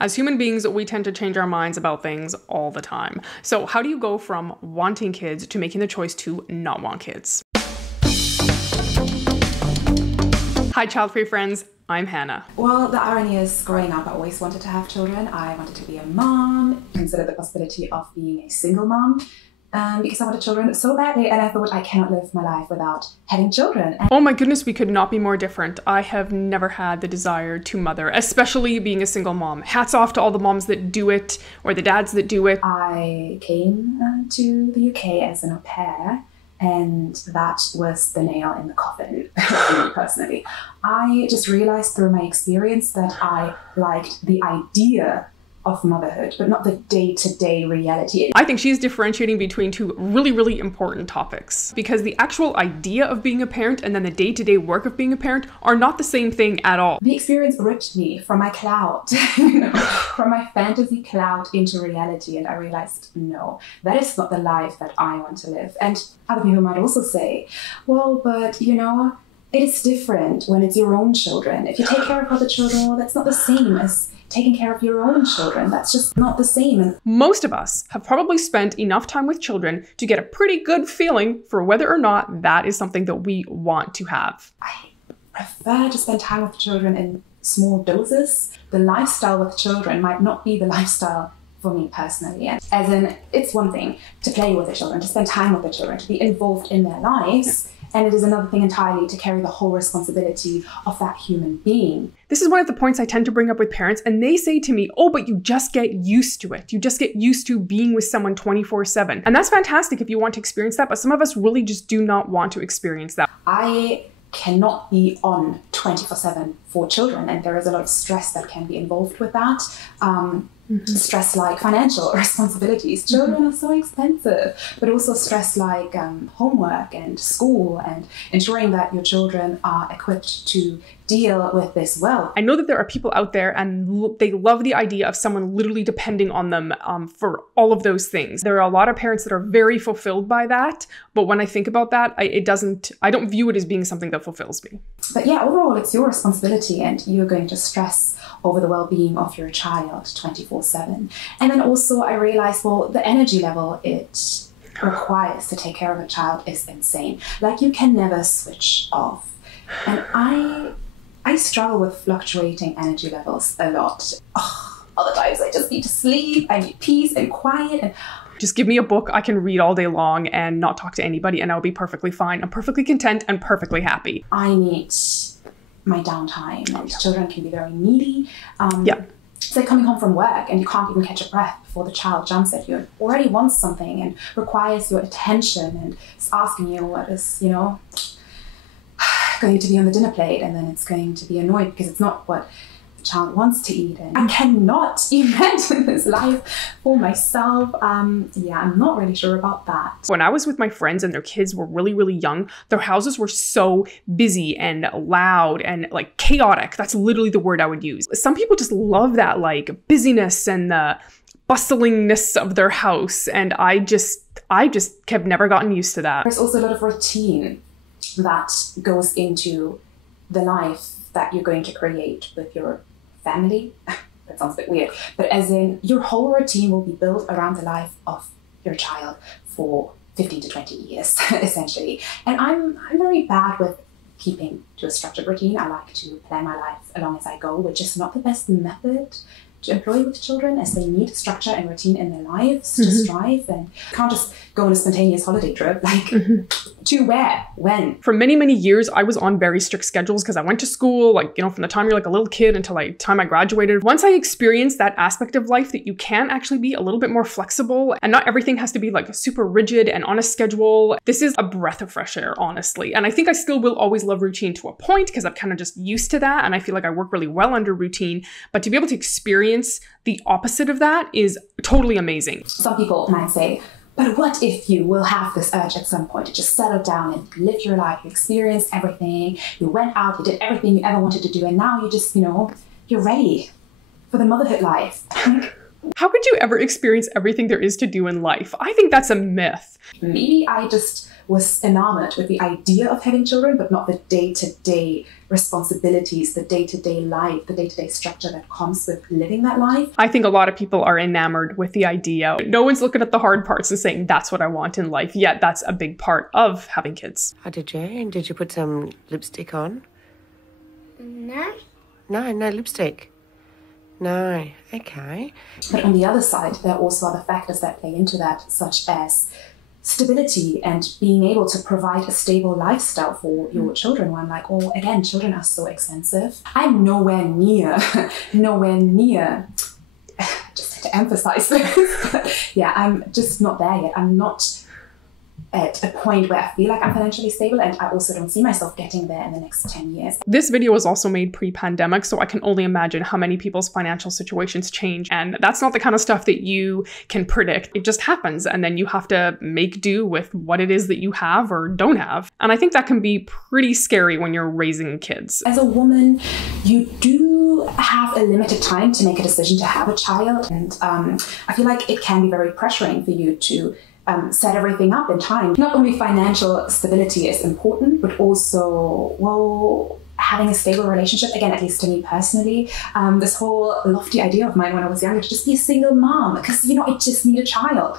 As human beings, we tend to change our minds about things all the time. So how do you go from wanting kids to making the choice to not want kids? Hi, child-free friends. I'm Hannah. Well, the irony is, growing up, I always wanted to have children. I wanted to be a mom, considered the possibility of being a single mom, because I wanted children so badly, and I thought I cannot live my life without having children. Oh my goodness, we could not be more different. I have never had the desire to mother, especially being a single mom. Hats off to all the moms that do it, or the dads that do it. I came to the UK as an au pair, and that was the nail in the coffin for me personally. I just realized through my experience that I liked the idea of motherhood, but not the day-to-day reality. I think she's differentiating between two really, really important topics, because the actual idea of being a parent and then the day-to-day work of being a parent are not the same thing at all. The experience ripped me from my cloud, from my fantasy cloud into reality, and I realized, no, that is not the life that I want to live. And other people might also say, well, but it is different when it's your own children. If you take care of other children, well, that's not the same as taking care of your own children. That's just not the same. And most of us have probably spent enough time with children to get a pretty good feeling for whether or not that is something that we want to have. I prefer to spend time with children in small doses. The lifestyle with children might not be the lifestyle for me personally. And as in, it's one thing to play with the children, to spend time with the children, to be involved in their lives. And it is another thing entirely to carry the whole responsibility of that human being. This is one of the points I tend to bring up with parents, and they say to me, oh, but you just get used to it. You just get used to being with someone 24/7. And that's fantastic if you want to experience that, but some of us really just do not want to experience that. I cannot be on 24/7 for children, and there is a lot of stress that can be involved with that. Stress like financial responsibilities. Children are so expensive, but also stress like homework and school, and ensuring that your children are equipped to deal with this well. I know that there are people out there and they love the idea of someone literally depending on them for all of those things. There are a lot of parents that are very fulfilled by that, but when I think about that, I don't view it as being something that fulfills me. But yeah, overall, it's your responsibility, and you're going to stress over the well-being of your child 24/7. And then also I realized, well, the energy level it requires to take care of a child is insane. Like, you can never switch off. And I struggle with fluctuating energy levels a lot. Other times I just need to sleep, I need peace and quiet, and just give me a book I can read all day long and not talk to anybody, and I'll be perfectly fine. I'm perfectly content and perfectly happy. I need my downtime, and children can be very needy. It's like coming home from work and you can't even catch a breath before the child jumps at you and already wants something and requires your attention and is asking you what is, going to be on the dinner plate, and then it's going to be annoyed because it's not what the child wants to eat. And I cannot imagine this life for myself. I'm not really sure about that. When I was with my friends and their kids were really, really young, their houses were so busy and loud and like chaotic. That's literally the word I would use. Some people just love that like busyness and the bustlingness of their house, and I just have never gotten used to that. There's also a lot of routine that goes into the life that you're going to create with your family. That sounds a bit weird, but as in, your whole routine will be built around the life of your child for 15 to 20 years, essentially. And I'm very bad with keeping to a structured routine. I like to plan my life along as I go, which is not the best method to employ with children, as they need structure and routine in their lives to strive, and can't just go on a spontaneous holiday trip, like to where, when. For many, many years, I was on very strict schedules because I went to school, from the time you're like a little kid until the time I graduated. Once I experienced that aspect of life that you can actually be a little bit more flexible and not everything has to be like super rigid and on a schedule, this is a breath of fresh air, honestly. And I think I still will always love routine to a point because I'm kind of just used to that, and I feel like I work really well under routine, but to be able to experience the opposite of that is totally amazing. Some people might say, but what if you will have this urge at some point to just settle down and live your life? You experienced everything, you went out, you did everything you ever wanted to do, and now you just, you're ready for the motherhood life. How could you ever experience everything there is to do in life? I think that's a myth. Maybe I just was enamored with the idea of having children, but not the day-to-day responsibilities, the day-to-day life, the day-to-day structure that comes with living that life. I think a lot of people are enamored with the idea. No one's looking at the hard parts and saying, that's what I want in life. Yet that's a big part of having kids. Oh, did you? And did you put some lipstick on? No. No lipstick. No, okay. But on the other side, there are also other factors that play into that, such as stability and being able to provide a stable lifestyle for your children. Where I'm like, oh, again, children are so expensive. I'm nowhere near, just to emphasize this. Yeah, I'm just not there yet. I'm not at a point where I feel like I'm financially stable, and I also don't see myself getting there in the next 10 years. This video was also made pre-pandemic, so I can only imagine how many people's financial situations change, and that's not the kind of stuff that you can predict. It just happens, and then you have to make do with what it is that you have or don't have. And I think that can be pretty scary when you're raising kids. As a woman, you do have a limited time to make a decision to have a child, and I feel like it can be very pressuring for you to set everything up in time. Not only financial stability is important, but also, well, having a stable relationship, again, at least to me personally. This whole lofty idea of mine when I was younger to just be a single mom, because, you know, I just need a child.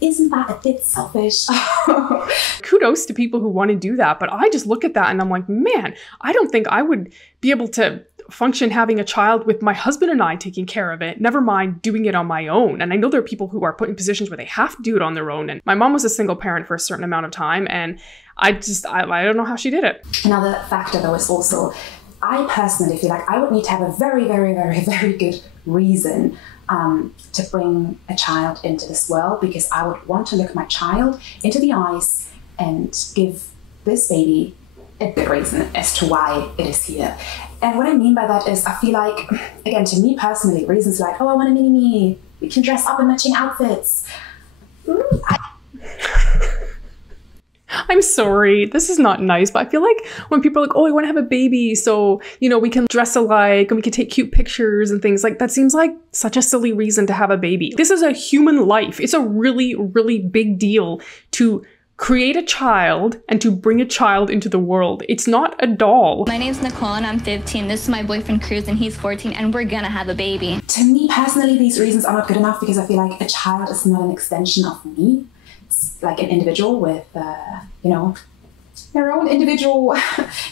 Isn't that a bit selfish? Kudos to people who want to do that, but I just look at that and I'm like, man, I don't think I would be able to function having a child with my husband and I taking care of it, never mind doing it on my own. And I know there are people who are put in positions where they have to do it on their own. And my mom was a single parent for a certain amount of time, and I don't know how she did it. Another factor though is also, I personally feel like I would need to have a very, very, very, very good reason to bring a child into this world, because I would want to look my child into the eyes and give this baby a good reason as to why it is here. And what I mean by that is, I feel like, again, to me personally, reasons like, oh, I want a mini-me, we can dress up in matching outfits. I'm sorry, this is not nice, but I feel like when people are like, oh, I want to have a baby, so, you know, we can dress alike and we can take cute pictures and things like that, seems like such a silly reason to have a baby. This is a human life. It's a really, really big deal to create a child and to bring a child into the world. It's not a doll. My name's Nicole and I'm 15. This is my boyfriend Cruz and he's 14 and we're gonna have a baby. To me personally, these reasons are not good enough, because I feel like a child is not an extension of me. It's like an individual with, you know, their own individual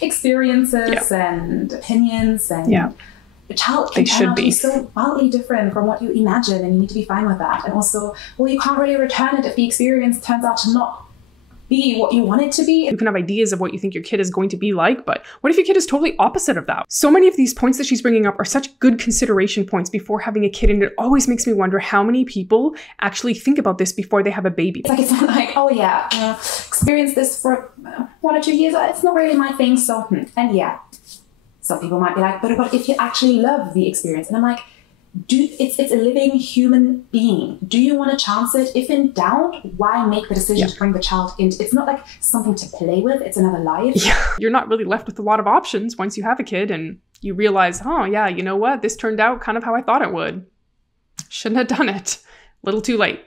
experiences and opinions, and a child can turn out to be so wildly different from what you imagine, and you need to be fine with that. And also, well, you can't really return it if the experience turns out to not be what you want it to be. You can have ideas of what you think your kid is going to be like, but what if your kid is totally opposite of that? So many of these points that she's bringing up are such good consideration points before having a kid, and it always makes me wonder how many people actually think about this before they have a baby. It's not like, oh yeah, experience this for 1 or 2 years, it's not really my thing, so, and yeah. Some people might be like, but what if you actually love the experience? And I'm like, it's a living human being. Do you want to chance it? If in doubt, why make the decision to bring the child in? It's not like something to play with. It's another life. Yeah. You're not really left with a lot of options once you have a kid and you realize, oh yeah, you know what? This turned out kind of how I thought it would. Shouldn't have done it. Little too late.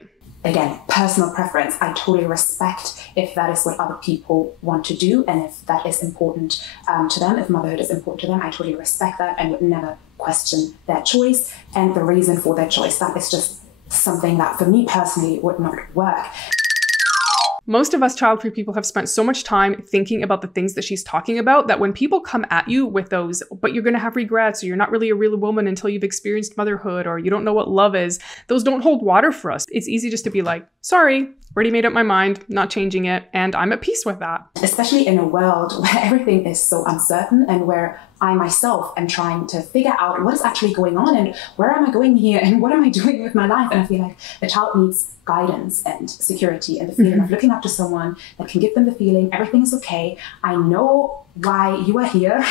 Again, personal preference. I totally respect if that is what other people want to do, and if that is important to them, if motherhood is important to them, I totally respect that and would never question their choice and the reason for their choice. That is just something that for me personally would not work. Most of us child-free people have spent so much time thinking about the things that she's talking about that when people come at you with those, but you're going to have regrets, or you're not really a real woman until you've experienced motherhood, or you don't know what love is, those don't hold water for us. It's easy just to be like, sorry, already made up my mind, not changing it, and I'm at peace with that. Especially in a world where everything is so uncertain, and where I myself am trying to figure out what is actually going on and where am I going here and what am I doing with my life. And I feel like the child needs guidance and security and the feeling of looking up to someone that can give them the feeling everything is okay. I know why you are here.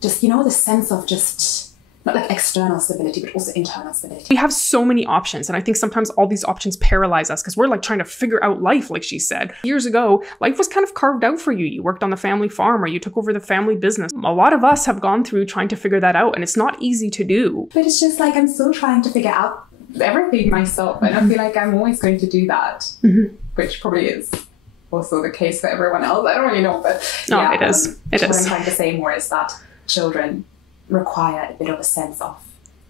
Just, you know, the sense of just not like external stability, but also internal stability. We have so many options, and I think sometimes all these options paralyze us because we're like trying to figure out life, like she said. Years ago, life was kind of carved out for you. You worked on the family farm or you took over the family business. A lot of us have gone through trying to figure that out, and it's not easy to do. But it's just like I'm still trying to figure out everything myself. I don't feel like I'm always going to do that, which probably is also the case for everyone else. I don't really know, but No, it is. It what is. I'm trying to say more is that children require a bit of a sense of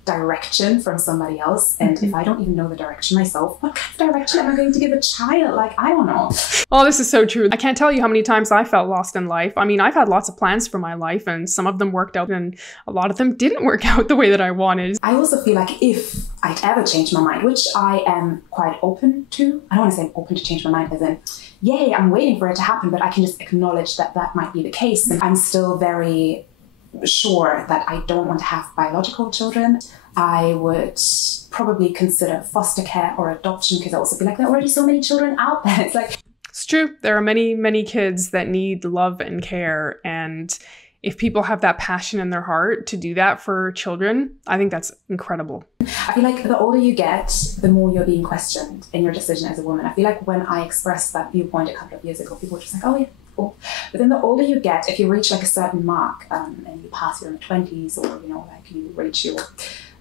direction from somebody else. And if I don't even know the direction myself, what kind of direction am I going to give a child? Like, I don't know. Oh, this is so true. I can't tell you how many times I felt lost in life. I mean, I've had lots of plans for my life, and some of them worked out and a lot of them didn't work out the way that I wanted. I also feel like if I'd ever change my mind, which I am quite open to, I don't want to say I'm open to change my mind as in, yay, I'm waiting for it to happen, but I can just acknowledge that that might be the case. And I'm still very sure that I don't want to have biological children. I would probably consider foster care or adoption, because I also feel like there are already so many children out there. It's like, It's true. There are many, many kids that need love and care. And if people have that passion in their heart to do that for children, I think that's incredible. I feel like the older you get, the more you're being questioned in your decision as a woman. I feel like when I expressed that viewpoint a couple of years ago, people were just like, oh yeah, cool. But then the older you get, if you reach like a certain mark and you pass your 20s, or, you know, like you reach your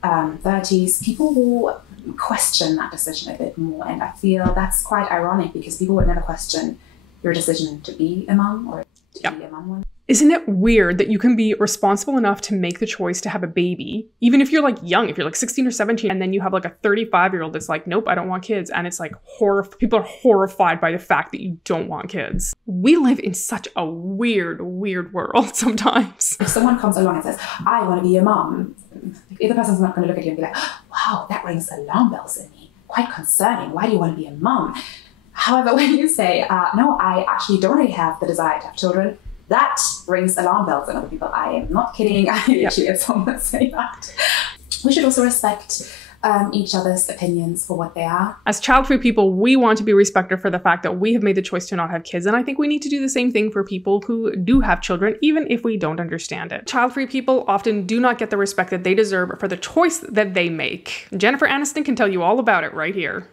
30s, people will question that decision a bit more. And I feel that's quite ironic, because people would never question your decision to be a mum or to be a mum one. Isn't it weird that you can be responsible enough to make the choice to have a baby, even if you're like young, if you're like 16 or 17, and then you have like a 35-year-old that's like, nope, I don't want kids. And it's like people are horrified by the fact that you don't want kids. We live in such a weird, weird world sometimes. If someone comes along and says, I want to be a mum, the other person's not going to look at you and be like, wow, that rings alarm bells in me. Quite concerning. Why do you want to be a mum? However, when you say, no, I actually don't really have the desire to have children, that rings alarm bells in other people. I am not kidding. I literally had someone say that. We should also respect each other's opinions for what they are. As child-free people, we want to be respected for the fact that we have made the choice to not have kids. And I think we need to do the same thing for people who do have children, even if we don't understand it. Child-free people often do not get the respect that they deserve for the choice that they make. Jennifer Aniston can tell you all about it right here.